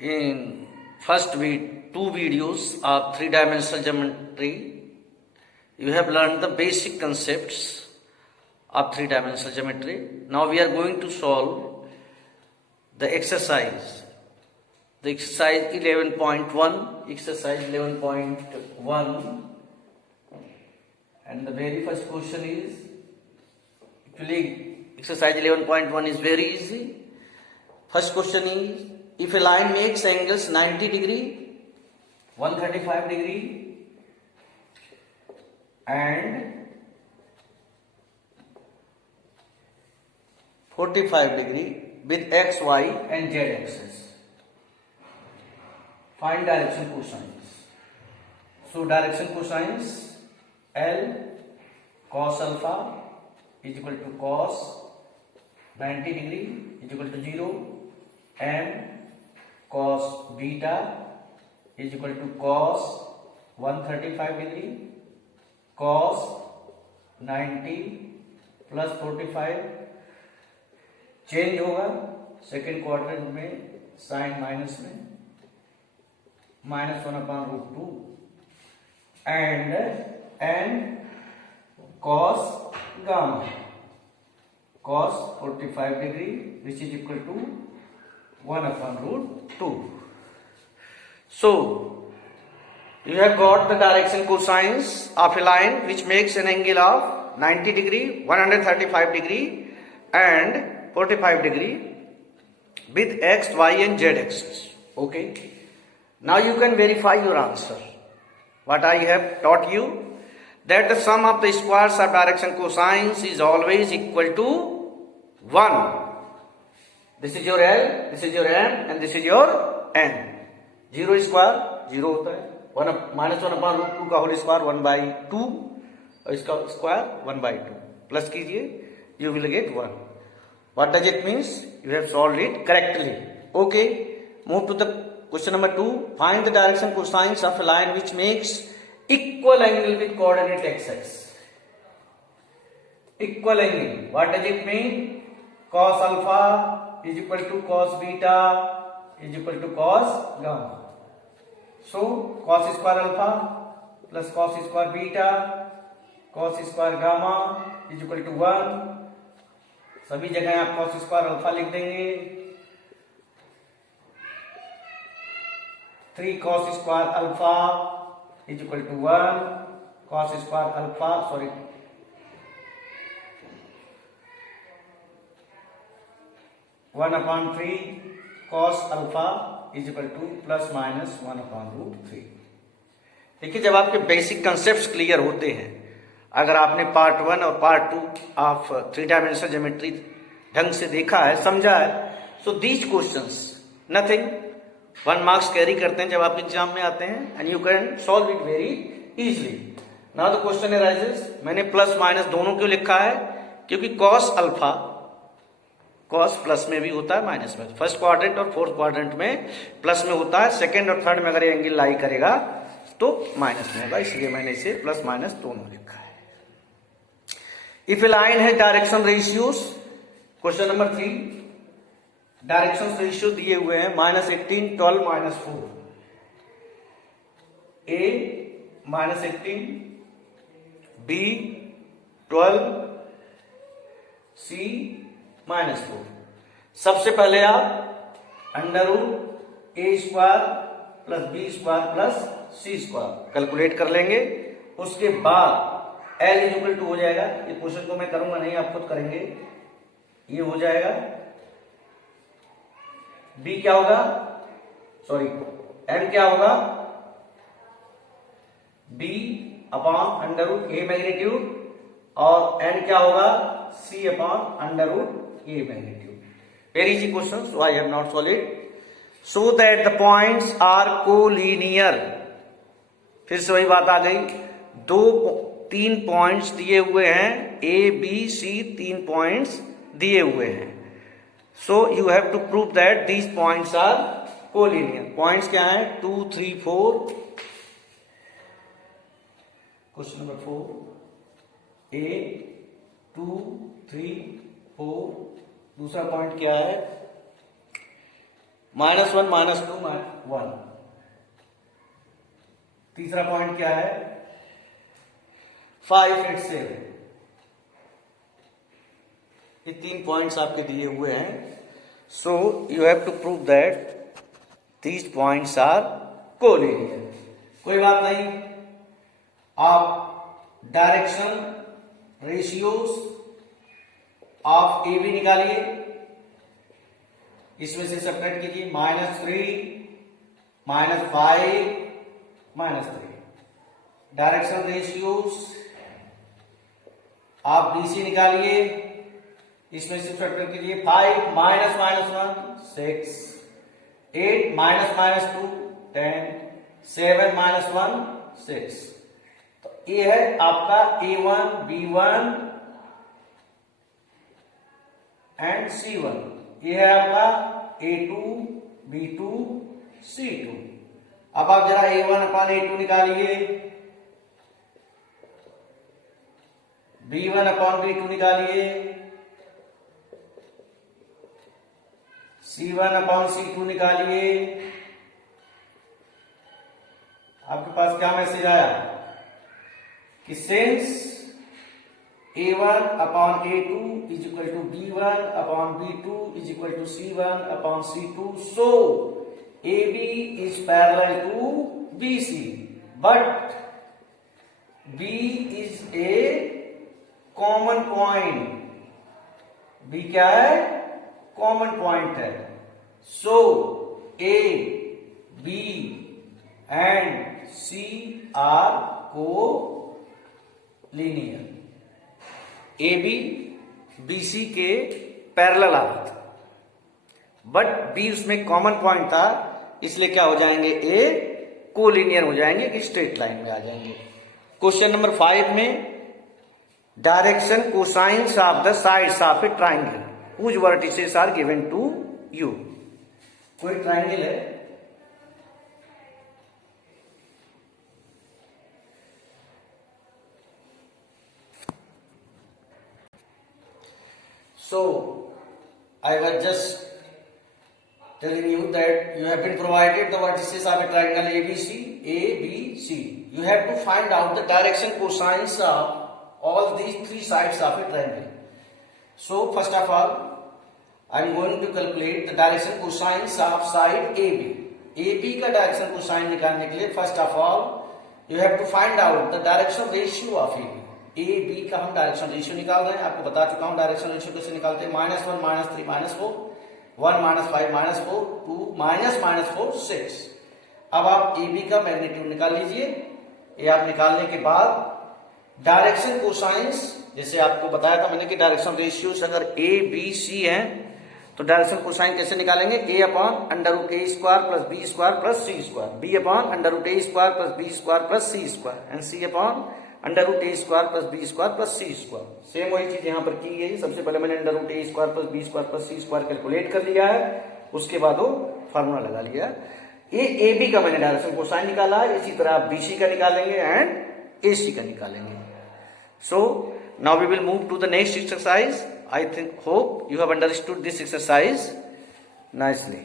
In two videos of three-dimensional geometry, you have learned the basic concepts of three-dimensional geometry. Now we are going to solve the exercise. The exercise 11.1, exercise 11.1, and the very first question is, actually exercise 11.1 is very easy. First question is, if a line makes angles 90 degree, 135 degree and 45 degree with x, y and z axis, find direction cosines. So direction cosines, L cos alpha is equal to cos 90 degree is equal to 0, M cos beta is equal to cos 135 degree, cos 90 plus 45 change होगा second quadrant में sign minus में -1/√2 and cos gamma cos 45 degree which is equal to 1/√2. So you have got the direction cosines of a line which makes an angle of 90 degree, 135 degree and 45 degree with x, y and z axis. Okay. Now you can verify your answer. What I have taught you, that the sum of the squares of direction cosines is always equal to 1. This is your L, this is your M and this is your N. 0 square 0 होता है, -1/√2 का whole square 1/2 और इसका square 1/2 plus कीजिए, you will get 1. What does it means? You have solved it correctly. Okay, move to the question number 2. Find the direction cosines of a line which makes equal angle with coordinate x-axis. Equal angle. What does it mean? Cos alpha is equal to cos beta is equal to cos gamma. So cos square alpha plus cos square beta cos square gamma is equal to 1. सभी जगह आप cos square alpha लिख देंगे, 3 cos square alpha is equal to 1 cos square alpha 1/3 cos alpha is equal to ±1/√3. देखिए, जब आपके basic concept clear होते हैं, अगर आपने पार्ट 1 और part 2 of three dimensional geometry ढंग से देखा है, समझा है, so these questions nothing 1 marks carry करते हैं जब आप एग्जाम में आते हैं and you can solve it very easily. Now the question arises, मैंने प्लस माइनस दोनों क्यों लिखा है? क्योंकि कॉस अल्फा कॉस प्लस में भी होता है, माइनस में. फर्स्ट क्वाड्रेंट और फोर्थ क्वाड्रेंट में प्लस में होता है, सेकेंड और थर्ड में अगर ये एंगल लाई करेगा तो माइनस में होगा, इसलिए मैंने इसे प्लस माइनस दोनों लिखा है. If a line has direction ratios, question number 3, direction ratio दिए हुए हैं -18, 12, -4. A -18, B 12, C -4. सबसे पहले आप √a² plus b² plus c² calculate कर लेंगे. उसके बाद L इज इक्वल टू हो जाएगा, ये क्वेश्चन को मैं करूंगा नहीं, आप खुद करेंगे, ये हो जाएगा. B क्या होगा, सॉरी M क्या होगा, B/√a मैग्नीट्यूड और N क्या होगा, C/√a magnitude. Very easy question, so I have not solve it. So that the points are collinear. फिर से वही बात आ गई, 3 पॉइंट्स दिए हुए हैं, ए बी सी 3 पॉइंट्स दिए हुए हैं. So you have to prove that these points are collinear. Points क्या हैं, 2 3 4. Question number 4, A 2 3 4. दूसरा पॉइंट क्या है, -1 -2 1। तीसरा पॉइंट क्या है? 5 8 7। ये 3 पॉइंट्स आपके दिए हुए हैं। So you have to prove that these points are collinear. कोई बात नहीं, आप direction ratios of A B निकालिए, इसमें से सब्ट्रैक्ट कीजिए। -3 -5 -3। डायरेक्शन रेशियोज आप BC निकालिए, इसमें से सब्ट्रैक्ट कीजिए। 5 -1 6, 8 -2 10, 7 -1 6। तो ये है आपका A1 B1 एंड C1। ये है आपका A2 B2 C2। अब आप जरा A1/A2 निकालिए, B1/B2 निकालिए, C1/C2 निकालिए। आपके पास क्या मैसेज आया कि since A1/A2 is equal to B1/B2 is equal to C1/C2, so AB is parallel to BC, but B is a common point। B क्या है? कॉमन पॉइंट है। So A, B and C are collinear. AB BC के parallel आ रहा था, but B उसमें common point था, इसलिए क्या हो जाएंगे? A कोलिनियर हो जाएंगे कि स्ट्रेट लाइन में आ जाएंगे। क्वेश्चन नंबर 5 में direction cosines of the sides of A triangle whose vertices are given to you। कोई ट्राइंगल है, so I was just telling you that you have been provided the vertices of a triangle ABC। You have to find out the direction cosines of all these 3 sides of a triangle। So first of all, I am going to calculate the direction cosines of side AB। AB का direction cosine निकालने के लिए first of all you have to find out the direction ratio of AB। AB का हम direction ratio निकाल रहे हैं, आपको बता चुका हूं डायरेक्शन रेशियो कैसे निकालते हैं। -1 -3 -4, 1 -5 -4, 2 -4 6। अब आप AB का मैग्नीट्यूड निकाल लीजिए। ये आप निकालने के बाद डायरेक्शन कोसाइंस, जैसे आपको बताया था मैंने कि डायरेक्शन रेशियोस अगर A B C हैं तो डायरेक्शन कोसाइन कैसे निकालेंगे? A/√A² + B² + C², B/√A² + B² + C² and C/√A² + B² + C²। Same वही चीज यहां पर की गई। सबसे पहले मैंने √A² + B² + C² कैलकुलेट कर लिया है, उसके बाद वो फार्मूला लगा लिया। ये AB का मैंने डायरेक्शन कोसाइन निकाला है, इसी तरह आप BC का निकालेंगे एंड AC का निकालेंगे। So now we will move to the next exercise। I hope you have understood this exercise nicely।